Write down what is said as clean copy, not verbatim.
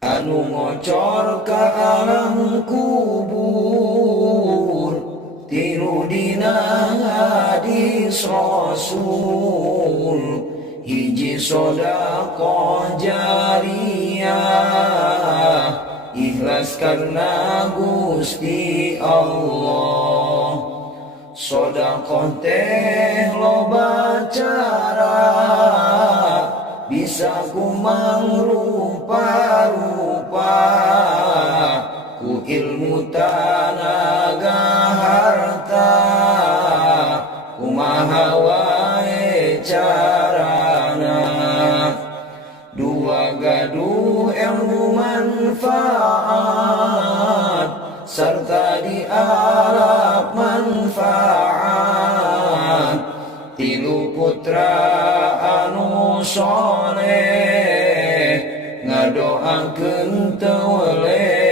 anu ngocor ka alam kubur, tiru dina hadis Rasul, hiji sodaqah jariyah, ikhlas karena Gusti Allah. Sodaqah teh loba cara, bisa kumang rupa-rupa, ku ilmu tanaga harta, kumaha wae carana. Dua gaduh ilmu manfaat, serta diarap manfaat, tilu putra anu soleh ngadoakeun teu weleh.